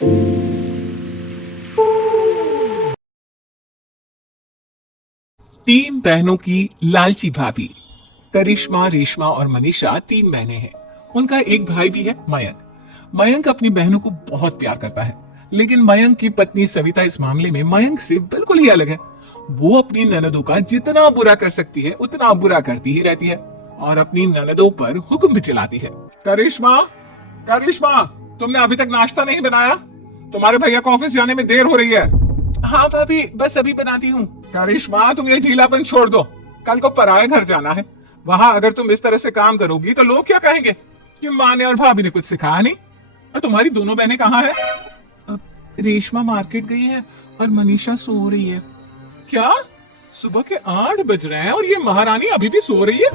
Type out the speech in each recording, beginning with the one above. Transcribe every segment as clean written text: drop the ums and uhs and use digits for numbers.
तीन बहनों की लालची भाभी। करिश्मा, रेशमा और मनीषा तीन बहनें हैं। उनका एक भाई भी है, मयंक। मयंक अपनी बहनों को बहुत प्यार करता है, लेकिन मयंक की पत्नी सविता इस मामले में मयंक से बिल्कुल ही अलग है। वो अपनी ननदों का जितना बुरा कर सकती है उतना बुरा करती ही रहती है और अपनी ननदों पर हुक्म भी चलाती है। करिश्मा, करिश्मा, तुमने अभी तक नाश्ता नहीं बनाया? तुम्हारे भैया को ऑफिस जाने में देर हो रही है। हाँ भाभी, बस अभी बनाती हूँ। करिश्मा, तुम ये ढीलापन छोड़ दो। कल को पराये घर जाना है। वहां अगर तुम इस तरह से काम करोगी तो लोग क्या कहेंगे कि माँ ने और भाभी ने कुछ सिखाया नहीं। और तुम्हारी दोनों बहनें कहाँ है? रेशमा मार्केट गई है और मनीषा सो रही है। क्या? सुबह के 8 बज रहे हैं और ये महारानी अभी भी सो रही है?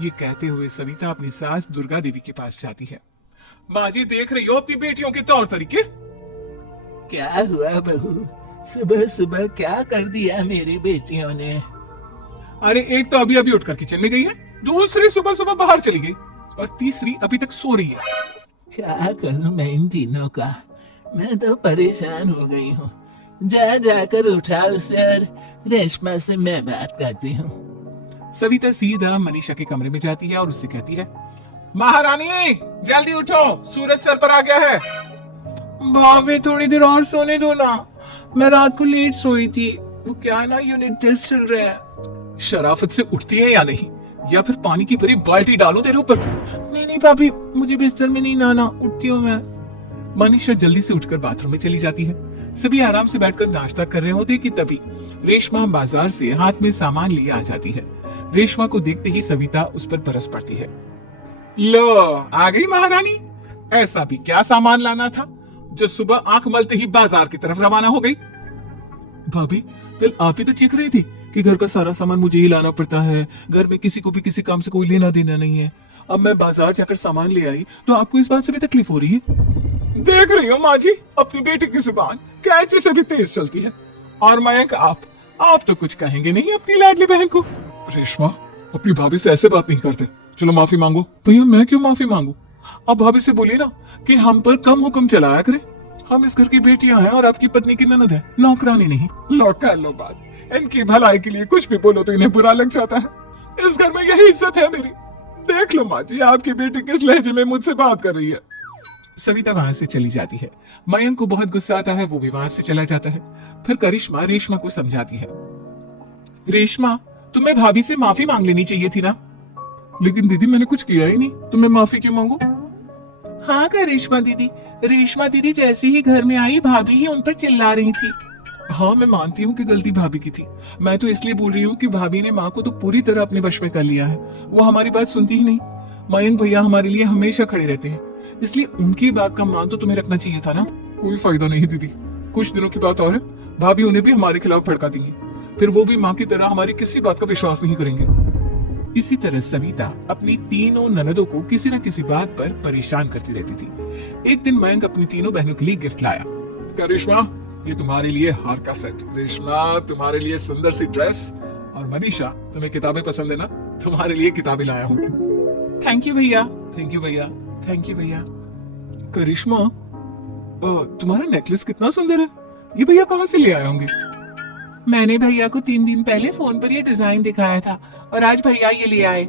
ये कहते हुए सविता अपनी सास दुर्गा देवी के पास जाती है। माँ जी, देख रही हो अपनी बेटियों के तौर तरीके? क्या हुआ बहू, सुबह सुबह क्या कर दिया मेरी बेटियों ने? अरे, एक तो अभी अभी उठकर किचन में गई है, दूसरी सुबह सुबह बाहर चली गई और तीसरी अभी तक सो रही है। क्या करूं मैं इन तीनों का? मैं तो परेशान हो गई हूँ। जा जाकर उठा उसे और रेशमा से मैं बात करती हूँ। सविता सीधा मनीषा के कमरे में जाती है और उससे कहती है, महारानी जल्दी उठो, सूरज सर पर आ गया है। भाभी, थोड़ी देर और सोने दो ना, मैं रात को लेट सोई थी। वो क्या ना, यूनिट टेस्ट चल रहा है। शराफत से उठती है या नहीं, या फिर पानी की भरी बाल्टी डालूं तेरे ऊपर? नहीं नहीं भाभी, मुझे बिस्तर में नहीं नहाना, उठती हूँ मैं। मनीषा जल्दी से उठकर बाथरूम में चली जाती है। सभी आराम से बैठकर नाश्ता कर रहे होते कि तभी रेशमा बाजार से हाथ में सामान लिए आ जाती है। रेशमा को देखते ही सविता उस पर बरस पड़ती है। लो, आ गई महारानी। ऐसा भी क्या सामान लाना था जो सुबह आंख मलते ही बाजार की तरफ रवाना हो गई? भाभी, कल आप ही तो चीख रही थी कि घर का सारा सामान मुझे ही लाना पड़ता है, घर में किसी को भी किसी काम से कोई लेना देना नहीं है। अब मैं बाजार जाकर सामान ले आई तो आपको इस बात से भी तकलीफ हो रही है? देख रही हो माँ जी, अपनी बेटी की जुबान कैचे से भी तेज चलती है। और मयंक, आप तो कुछ कहेंगे नहीं अपनी लाडली बहन को? रेशमा, अपनी भाभी से ऐसे बात नहीं करते। चलो माफी मांगो। भैया, मैं क्यों माफी मांगू? आप भाभी से बोलिए ना कि हम पर कम हुक्म चलाया करे। हम इस घर की बेटियां हैं और आपकी पत्नी की ननद है, नौकरानी नहीं। लो कर लो बात। इनकी भलाई के लिए कुछ भी बोलो तो इन्हें बुरा लग जाता है। इस घर में यही इज्जत है मेरी। देख लो माँ जी, आपकी बेटी किस लहजे में मुझसे बात कर रही है। सविता वहां से चली जाती है। मयंक को बहुत गुस्सा आता है, वो भी वहां से चला जाता है। फिर करिश्मा रेशमा को समझाती है, रेशमा, तुम्हें भाभी से माफी मांग लेनी चाहिए थी ना। लेकिन दीदी, मैंने कुछ किया ही नहीं, तो मैं माफी क्यों मांगू? हाँ करिश्मा दीदी, रेशमा दीदी जैसे ही घर में आई, भाभी ही उन पर चिल्ला रही थी। हाँ, मैं मानती हूँ कि गलती भाभी की थी। मैं तो इसलिए बोल रही हूँ कि भाभी ने माँ को तो पूरी तरह अपने वश में कर लिया है। वो हमारी बात सुनती ही नहीं। मयंक भैया हमारे लिए हमेशा खड़े रहते हैं, इसलिए उनकी बात का मान तो तुम्हें रखना चाहिए था ना। कोई फायदा नहीं दीदी, कुछ दिनों की बात और है, भाभी उन्हें भी हमारे खिलाफ भड़का देंगी। फिर वो भी माँ की तरह हमारी किसी बात का विश्वास नहीं करेंगे। इसी तरह सविता अपनी तीनों ननदों को किसी न किसी बात पर परेशान करती रहती थी। एक दिन मयंक अपनी तीनों बहनों के लिए गिफ्ट लाया। करिश्मा, ये तुम्हारे लिए हार का सेट। रेशमा, तुम्हारे लिए सुंदर सी ड्रेस। और मनीषा, तुम्हें किताबें पसंद है ना, तुम्हारे लिए किताबें लाया हूँ। थैंक यू भैया। थैंक यू भैया। थैंक यू भैया। करिश्मा, तुम्हारा नेकलेस कितना सुंदर है, ये भैया कहाँ से ले आए होंगे? मैंने भैया को 3 दिन पहले फोन पर ये डिजाइन दिखाया था और आज भैया ये ले आए।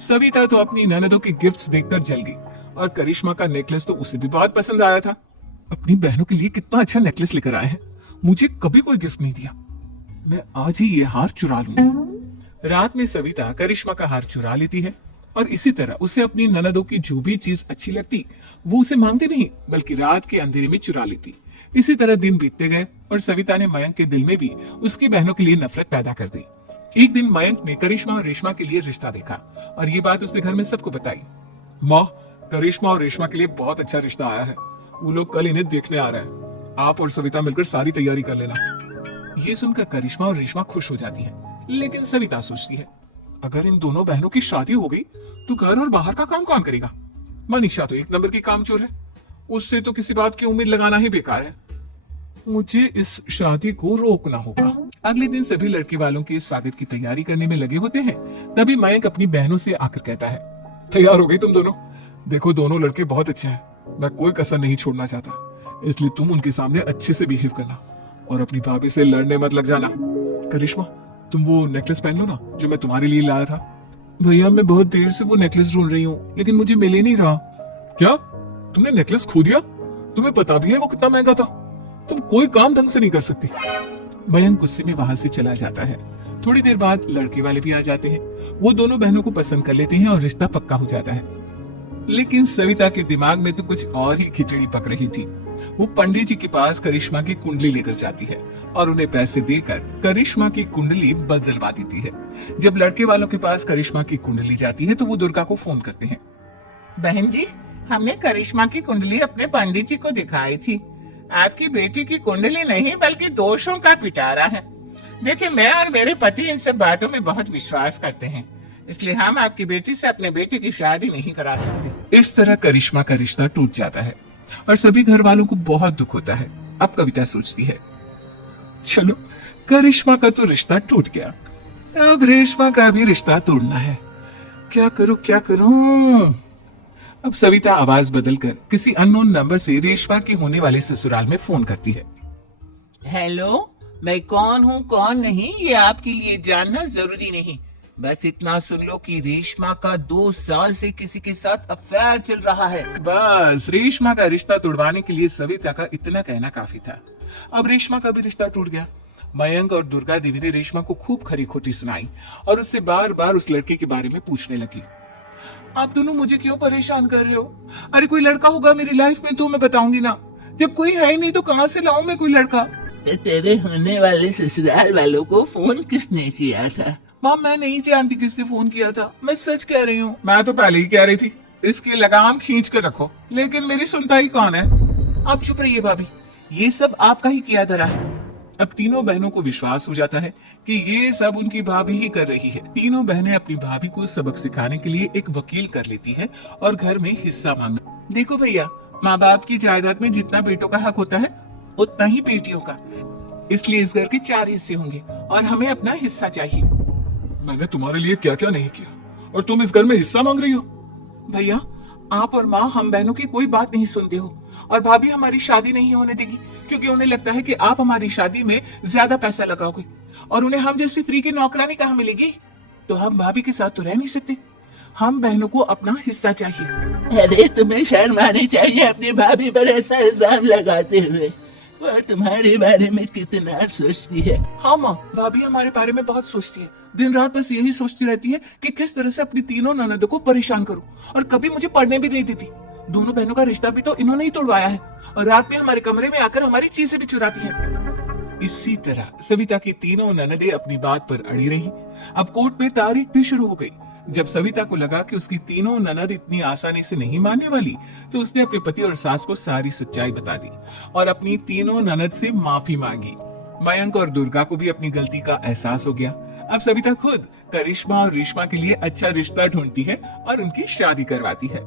सविता तो अपनी ननदों के गिफ्ट्स देखकर जल गई और करिश्मा का नेकलेस तो उसे भी बहुत पसंद आया था। अपनी बहनों के लिए कितना अच्छा नेकलेस लेकर आए हैं, मुझे कभी कोई गिफ्ट नहीं दिया। मैं आज ही ये हार चुरा लूंगी। रात में सविता करिश्मा का हार चुरा लेती है और इसी तरह उसे अपनी ननदों की जो भी चीज अच्छी लगती वो उसे मांगती नहीं, बल्कि रात के अंधेरे में चुरा लेती। इसी तरह दिन बीतते गए और सविता ने मयंक के दिल में भी उसकी बहनों के लिए नफरत पैदा कर दी। एक दिन मयंक ने करिश्मा और रेशमा के लिए रिश्ता देखा और ये बात उसने घर में सबको बताई। माँ, करिश्मा और रेशमा के लिए बहुत अच्छा रिश्ता आया है, वो लोग कल इन्हें देखने आ रहे हैं। आप और सविता मिलकर सारी तैयारी कर लेना। ये सुनकर करिश्मा और रेशमा खुश हो जाती है, लेकिन सविता सोचती है, अगर इन दोनों बहनों की शादी हो गई तो घर और बाहर का काम कौन करेगा? मनीषा तो 1 नंबर की कामचोर है, उससे तो किसी बात की उम्मीद लगाना ही बेकार है। मुझे इस शादी को रोकना होगा। अगले दिन सभी लड़के वालों के स्वागत की तैयारी करने में लगे होते हैं। तभी मयंक अपनी बहनों से आकर कहता है, तैयार हो गई तुम दोनों? देखो, दोनों लड़के बहुत अच्छे हैं, मैं कोई कसर नहीं छोड़ना चाहता। इसलिए तुम उनके सामने अच्छे से बिहेव करना और अपनी भाभी से लड़ने मत लग जाना। करिश्मा, तुम वो नेकलेस पहन लो ना जो मैं तुम्हारे लिए लाया था। भैया, मैं बहुत देर से वो नेकलेस ढूंढ रही हूँ लेकिन मुझे मिल ही नहीं रहा। क्या तुमने नेकलेस खो दिया? तुम्हें पता भी है वो कितना महंगा था? तुम कोई काम ढंग से नहीं कर सकती। मयंक गुस्से में वहां से चला जाता है। थोड़ी देर बाद लड़के वाले भी आ जाते हैं। वो दोनों बहनों को पसंद कर लेते हैं और रिश्ता पक्का हो जाता है। लेकिन सविता के दिमाग में तो कुछ और ही खिचड़ी पक रही थी। वो पंडित जी के पास करिश्मा की कुंडली लेकर जाती है और उन्हें पैसे देकर करिश्मा की कुंडली बदलवा देती है। जब लड़के वालों के पास करिश्मा की कुंडली जाती है तो वो दुर्गा को फोन करते हैं। बहन जी, हमने करिश्मा की कुंडली अपने पंडित जी को दिखाई थी। आपकी बेटी की कुंडली नहीं बल्कि दोषों का पिटारा है। देखिए, मैं और मेरे पति इन सब बातों में बहुत विश्वास करते हैं, इसलिए हम आपकी बेटी से अपने बेटे की शादी नहीं करा सकते। इस तरह करिश्मा का रिश्ता टूट जाता है और सभी घर वालों को बहुत दुख होता है। अब कविता सोचती है, चलो करिश्मा का तो रिश्ता टूट गया, अब रेशमा का भी रिश्ता तोड़ना है। क्या करूं क्या करूं? अब सविता आवाज बदलकर किसी अननोन नंबर से रेशमा के होने वाले ससुराल में फोन करती है। हेलो, मैं कौन हूँ कौन नहीं ये आपके लिए जानना जरूरी नहीं। बस इतना सुन लो कि रेशमा का 2 साल से किसी के साथ अफेयर चल रहा है। बस रेशमा का रिश्ता तोड़वाने के लिए सविता का इतना कहना काफी था। अब रेशमा का भी रिश्ता टूट गया। मयंक और दुर्गा देवी ने रेशमा को खूब खरी खोटी सुनाई और उससे बार बार उस लड़के के बारे में पूछने लगी। आप दोनों मुझे क्यों परेशान कर रहे हो? अरे कोई लड़का होगा मेरी लाइफ में तो मैं बताऊंगी ना। जब कोई है ही नहीं तो कहाँ से लाऊं मैं कोई लड़का? तेरे होने वाले ससुराल वालों को फोन किसने किया था? माँ, मैं नहीं जानती किसने फोन किया था, मैं सच कह रही हूँ। मैं तो पहले ही कह रही थी इसकी लगाम खींच कर रखो, लेकिन मेरी सुनता ही कौन है। आप चुप रहिए भाभी, ये सब आपका ही किया धरा है। अब तीनों बहनों को विश्वास हो जाता है कि ये सब उनकी भाभी ही कर रही है। तीनों बहनें अपनी भाभी को सबक सिखाने के लिए एक वकील कर लेती है और घर में हिस्सा मांग। देखो भैया, माँ बाप की जायदाद में जितना बेटों का हक होता है उतना ही बेटियों का, इसलिए इस घर के 4 हिस्से होंगे और हमें अपना हिस्सा चाहिए। मैंने तुम्हारे लिए क्या क्या नहीं किया और तुम इस घर में हिस्सा मांग रही हो? भैया, आप और माँ हम बहनों की कोई बात नहीं सुनते हो और भाभी हमारी शादी नहीं होने देगी क्योंकि उन्हें लगता है कि आप हमारी शादी में ज्यादा पैसा लगाओगे और उन्हें हम जैसी फ्री की नौकरानी कहाँ मिलेगी। तो हम भाभी के साथ तो रह नहीं सकते, हम बहनों को अपना हिस्सा चाहिए। अरे तुम्हें शर्म आनी चाहिए अपनी भाभी पर ऐसा इल्जाम लगाते हुए। वो तुम्हारे बारे में कितना सोचती है। हाँ माँ, भाभी हमारे बारे में बहुत सोचती है। दिन रात बस यही सोचती रहती है कि किस तरह से अपनी तीनों ननदों को परेशान करूं और कभी मुझे पढ़ने भी नहीं देती। दोनों बहनों का रिश्ता भी तो इन्होंने ही तोड़वाया है और रात में हमारे कमरे में आकर हमारी चीजें भी चुराती है। इसी तरह सविता की तीनों ननदें अपनी बात पर अड़ी रही। अब कोर्ट में तारीख भी शुरू हो गई। जब सविता को लगा कि उसकी तीनों ननद इतनी आसानी से नहीं मानने वाली, तो उसने अपने पति और सास को सारी सच्चाई बता दी और अपनी तीनों ननद से माफी मांगी। मयंक और दुर्गा को भी अपनी गलती का एहसास हो गया। अब सविता खुद करिश्मा और रेशमा के लिए अच्छा रिश्ता ढूंढती है और उनकी शादी करवाती है।